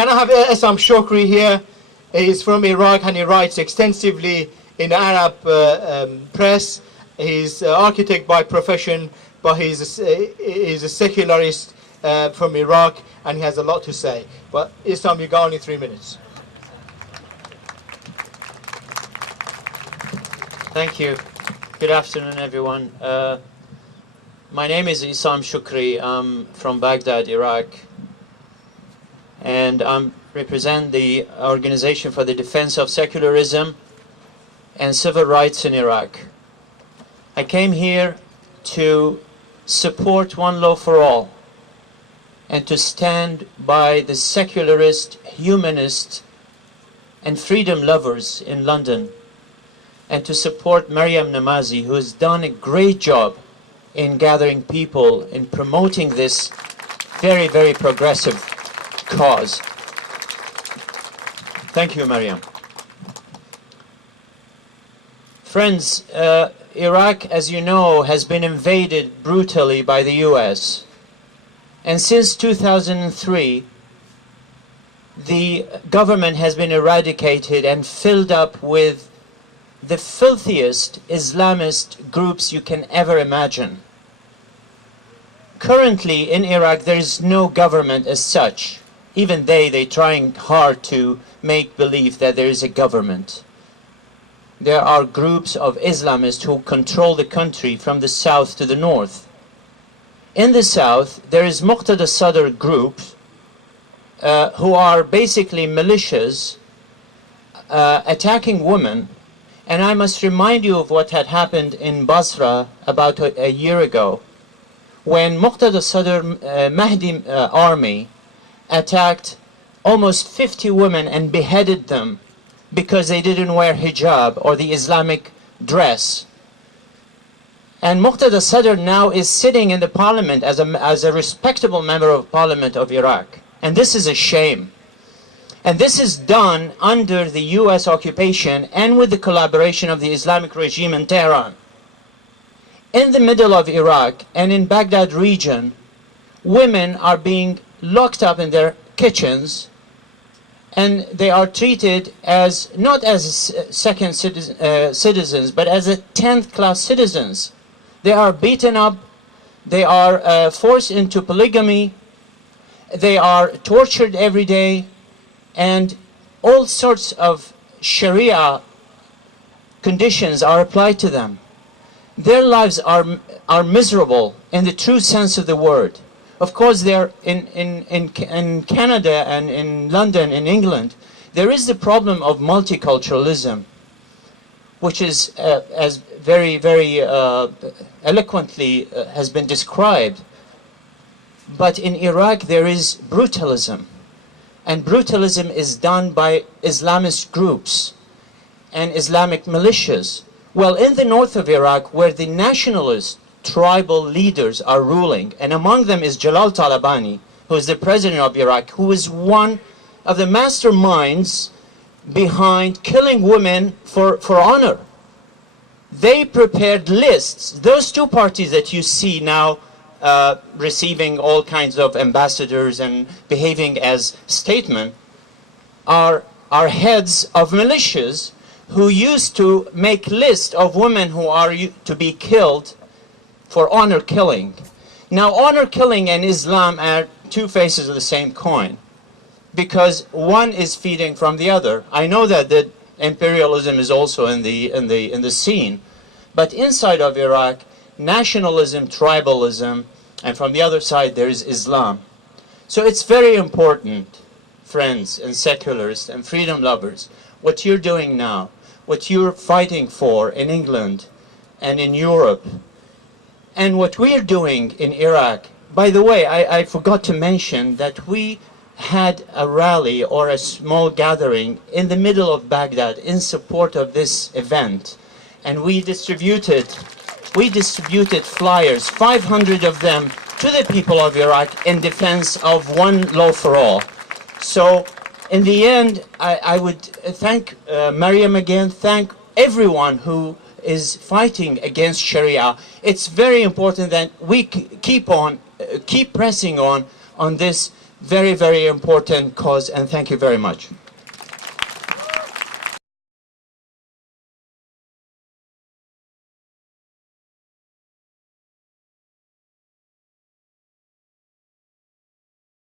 Can I have Issam Shukri here? He's from Iraq and he writes extensively in the Arab press. He's an architect by profession, but he's a secularist from Iraq, and he has a lot to say. But Issam, you got only 3 minutes. Thank you. Good afternoon, everyone. My name is Issam Shukri. I'm from Baghdad, Iraq, and I represent the Organization for the Defense of Secularism and Civil Rights in Iraq. I came here to support one law for all and to stand by the secularist, humanist, and freedom lovers in London, and to support Maryam Namazi, who has done a great job in gathering people, in promoting this very, very progressive cause. Thank you, Maryam. Friends, Iraq, as you know, has been invaded brutally by the US. And since 2003, the government has been eradicated and filled up with the filthiest Islamist groups you can ever imagine. Currently in Iraq there is no government as such. Even they're trying hard to make believe that there is a government. There are groups of Islamists who control the country from the south to the north. In the south there is Muqtada Sadr groups who are basically militias attacking women. And I must remind you of what had happened in Basra about a year ago, when Muqtada Sadr Mahdi army attacked almost 50 women and beheaded them because they didn't wear hijab or the Islamic dress. And Muqtada Sadr now is sitting in the parliament as a respectable member of parliament of Iraq. And this is a shame. And this is done under the US occupation and with the collaboration of the Islamic regime in Tehran. In the middle of Iraq and in Baghdad region, women are being locked up in their kitchens, and they are treated as not as second citizens, but as 10th class citizens. They are beaten up, they are forced into polygamy, they are tortured every day, and all sorts of Sharia conditions are applied to them. Their lives are miserable in the true sense of the word. Of course, they're in Canada and in London, in England, there is the problem of multiculturalism, which is, as very, very eloquently has been described. But in Iraq, there is brutalism. And brutalism is done by Islamist groups and Islamic militias. Well, in the north of Iraq, where the nationalist tribal leaders are ruling, and among them is Jalal Talabani, who is the president of Iraq, who is one of the masterminds behind killing women for honor. They prepared lists. Those two parties that you see now receiving all kinds of ambassadors and behaving as statesmen are heads of militias who used to make lists of women who are to be killed for honor killing. Now, honor killing and Islam are two faces of the same coin, because one is feeding from the other. I know that imperialism is also in the scene, but inside of Iraq, nationalism, tribalism, and from the other side there is Islam. So it's very important, friends and secularists and freedom lovers, what you're doing now, what you're fighting for in England and in Europe, and what we're doing in Iraq. By the way, I forgot to mention that we had a rally or a small gathering in the middle of Baghdad in support of this event, and we distributed flyers, 500 of them, to the people of Iraq in defense of one law for all. So in the end, I would thank Maryam again, thank everyone who is fighting against Sharia. It's very important that we keep pressing on this very, very important cause, and thank you very much.